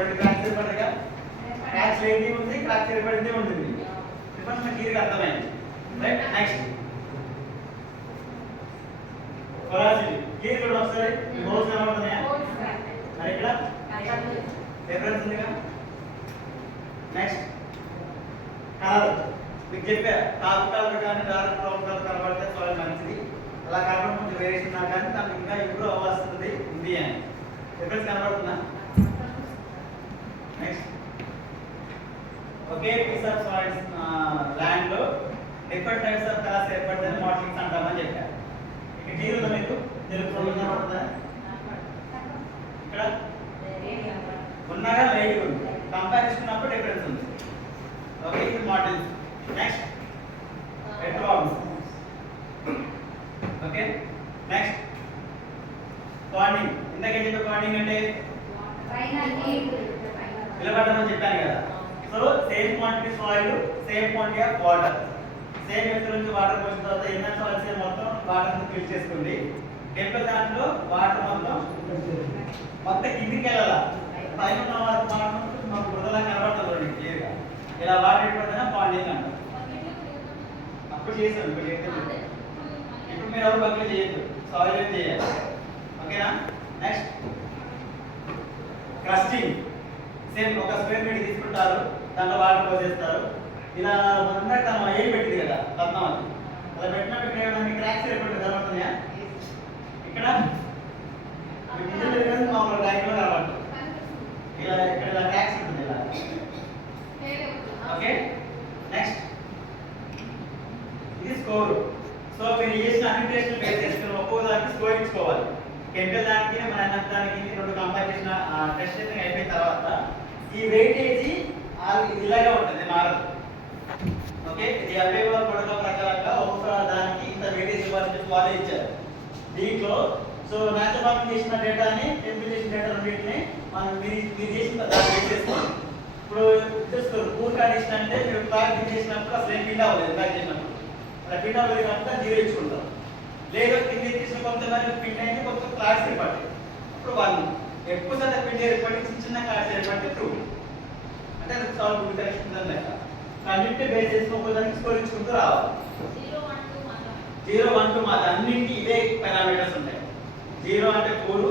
రెండు cracks ఏర్పడగా cracks ఏంటి ఉంది క్రాక్స్ ఏర్పడింది ఉంటుంది డిఫరెన్స్ మీకు క్లియర్గా అర్థమైంది రైట్ నెక్స్ట్ పొరాసిటీ క్లియర్ కూడా ఒకసారి ఈ హోల్స్ కనబడుతున్నాయా మరి ఇక్కడ డిఫరెన్స్ ఉందిగా నెక్స్ట్ కలర్ మీకు చెప్పా కాపు కలర్ కానీ డార్క్ బ్రౌన్ కలర్ కనబడితే చాలా మంచిది అలా కాకుండా కొంచెం వేరియేషన్ ఉన్నా కానీ దానికి ఇంకా ఇంప్రూవ్ అవ్వాల్సింది ఉంది అని డిఫరెన్స్ కనబడుతుందా నెక్స్ట్ ఒకే పీస్ ఆఫ్ సాయిల్ ల్యాండ్ లో డిఫరెంట్ టైప్స్ ఆఫ్ కలర్స్ ఏర్పడతాయని మోడలింగ్స్ అంటామని చెప్పారు ఇక్కడ క్లియర్ ఉందా మీకు తెలుగు ప్రాబ్లం కనబడుతుందా ఇక్కడ ఉన్నాగా లైట్ ఉంది కంపేర్ చేసుకున్నప్పుడు డిఫరెన్స్ ఉంది ఓకే ఇది మోడల్స్ నెక్స్ట్ ఎట్రాన్స్ ఓకే నెక్స్ట్ పాండింగ్ ఇందాక చెప్పే పాండింగ్ అంటే నిలబడమని చెప్పాను కదా so same quantity soil same quantity of water same ఎత్తు నుంచి వాటర్ పోసిన తర్వాత ఎన్నో సాయిల్స్ మొత్తం వాటర్ ఫిల్ చేసుకుంది టెంపల్ దాంట్లో వాటర్ మొత్తం కిందికి వెళ్ళాలా పైన ఉన్న వాటర్ మాకు బురదలా కనబడుతుంది క్లియర్గా ఇలా వాటర్ ఎట్టుకుంటేనే పాండింగ్ అంటారు అప్పుడు చేసాను ఇప్పుడు చేస్తే ఇప్పుడు మీరు ఎవరు బగ్గులు చేయొద్దు సాయిల్ ఏం చేయాలి ఓకేనా నెక్స్ట్ క్రస్టింగ్ సేమ్ ఒక స్క్వేర్ మీటర్ తీసుకుంటారు దాంట్లో వాటర్ పోసేస్తారు ఇలా మొదట తను ఏం పెట్టింది కదా పద్మావతి అలా పెట్టినప్పుడు ఇక్కడ ఏమైనా క్రాక్స్ ఏర్పడుతుంది కనబడుతున్నాయా ఇక్కడ మామూలు డైగ్లో కనబడుతుంది ఇలా ఇక్కడ ఇలా క్రాక్స్ ఉంటుంది ఇలా ఓకే నెక్స్ట్ ఇది స్కోర్ సో మీరు చేసిన అన్ని టెస్టులు బేస్ చేసుకుని ఒక్కో దానికి స్కోర్ ఇచ్చుకోవాలి కెమికల్ దానికి మన దానికి రెండు కంపేర్ చేసిన టెస్ట్ టెస్టింగ్ అయిపోయిన తర్వాత ఈ వెయిటేజీ ఇలాగే ఉంటుంది మారదు ఓకే ఇది అవైలబుల్ ప్రోటోకాల్ ప్రకారంగా ఒక్కొక్క దానికి ఇంత వెయిటేజ్ ఇవ్వాలని చెప్పి వాళ్ళే ఇచ్చారు దీంట్లో సో న్యాచురల్ ఫార్మింగ్ చేసిన డేటాని టెంపుల్ చేసిన డేటా రెండింటిని మనం మీరు చేసిన దాన్ని వెయిట్ చేసుకోండి ఇప్పుడు చూసుకోండి పూర్ కండిషన్ అంటే మీరు ప్లాట్ చేసినప్పుడు అసలు ఏం పిండి అవ్వలేదు ప్లాట్ చేసినప్పుడు అలా పిండి అవ్వలేదు కనుక జీరో ఇచ్చుకుంటాం లేదా కింద తీసిన కొంతమంది పిండి అయితే కొంత క్లాస్ ఏర్పడి అప్పుడు వాళ్ళు ఎక్కువ శాతం పిండి ఏర్పడి చిన్న చిన్న క్లాస్ ఏర్పడితే ట్రూ అంటే అది సాల్వ్ గుడ్ కనెక్షన్ లెక్క అన్నింటి బేస్ చేసుకోవడానికి స్కోర్ ఇచ్చుకుంటూ రావాలి 0 1 2 మాత్రం అన్నింటి ఇదే పారామీటర్స్ ఉంటాయి 0 అంటే పూర్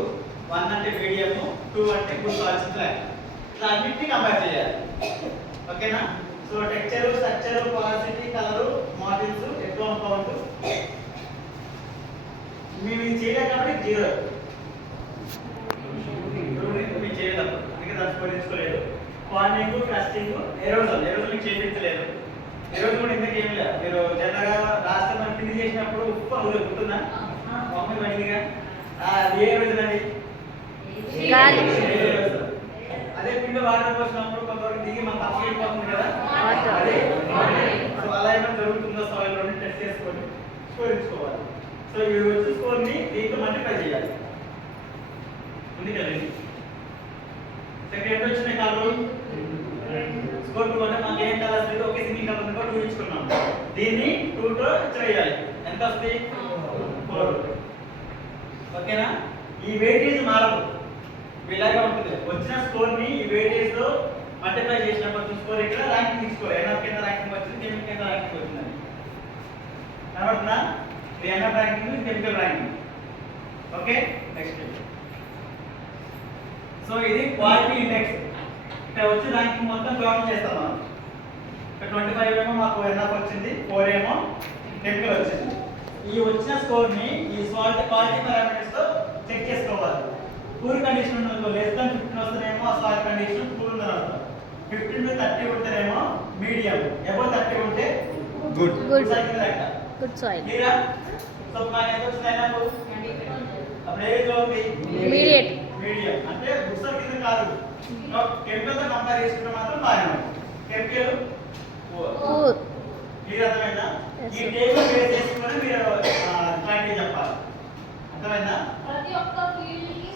1 అంటే మీడియం 2 అంటే గుడ్ క్వాలిటీ లెక్క ఇట్లా అన్నింటినీ కంపేర్ చేయాలి ఓకేనా so texture structure porosity colour models ఎక్కువ కౌంట్ మేము ఇది చేయలేదు కాబట్టి 0 మీరు చేయలేదు అందుకే దాన్ని స్కోర్ తీసుకోలేదు పాండింగ్ క్రస్టింగ్ ఎరోజన్ చేయించలేదు ఎరోజన్ కూడా ఇందుకు ఏం లేదు మీరు జనరల్గా లాస్ట్ టైం పిండి చేసినప్పుడు ఉప్పు అవుతుంది గుర్తుందా మమ్మీ పడిందిగా అది ఏ రోజున అదే పిండి వాటర్ పోసినప్పుడు కొంతవరకు దిగి మన తప్ప అయిపోతుంది కదా అదే సో అలా ఏమైనా జరుగుతుందో సాయిల్ రెండు టెస్ట్ చేసుకొని స్కోర్ ఇచ్చుకోవాలి సో ఈ వచ్చి స్కోర్ని దీంట్లో మల్టిప్లై చేయాలి ఉంది కదండి సెకండ్ వచ్చినాయి కలర్ స్కోర్ 2 అంటే మనకి ఏం కలర్స్ లేదు ఒకే సింగిల్ కలర్ కూడా 2 ఇచ్చుకున్నాం దీన్ని 2 తో చేయాలి ఎంత వస్తుంది 4 ఓకేనా ఈ వెయిటేజ్ మారదు ఇలాగే ఉంటుంది వచ్చిన స్కోర్ ని ఈ వెయిటేజ్ తో మల్టిప్లై చేసినప్పుడు స్కోర్ ఇక్కడ ర్యాంకింగ్ తీసుకోవాలి ఎన్ఆర్ కింద ర్యాంకింగ్ వచ్చింది కెమికల్ కింద ర్యాంకింగ్ వచ్చింది కాబట్టి ఇది NR ranking chemical ranking okay next so ఇది క్వాలిటీ ఇండెక్స్ ఇక్కడ వచ్చి ర్యాంకింగ్ మొత్తం టోటల్ చేస్తాం మనం ఇక్కడ 25 ఏమో మాకు ఎన్ఆర్ వచ్చింది 4 ఏమో కెమికల్ వచ్చింది ఈ వచ్చిన స్కోర్ ని ఈ సాల్ట్ క్వాలిటీ పారామీటర్స్ తో చెక్ చేసుకోవాలి పూర్ కండిషన్ ఉన్నదో లెస్ దన్ 15 వస్తేనేమో ఆ సాల్ట్ కండిషన్ పూర్ ఉందన్నమాట 15 టు 30 ఉంటేనేమో మీడియం అబౌవ్ 30 ఉంటే good good soil clear so మనకి ఎంత వచ్చిందైనా అప్పుడు ఏది ఉంది మీడియం అంటే గుడ్ సాయిల్ కింద కాదు కెమికల్ తో కంపేర్ చేసుకుంటే మాత్రం బాగానే ఉంది కెమికల్ పూర్ క్లియర్ అర్థమైందా ఈ టేబుల్ బేస్ చేసుకొని మీరు క్లారిటీ చెప్పాలి అర్థమైందా ప్రతి ఒక్క ఫీల్డ్ కి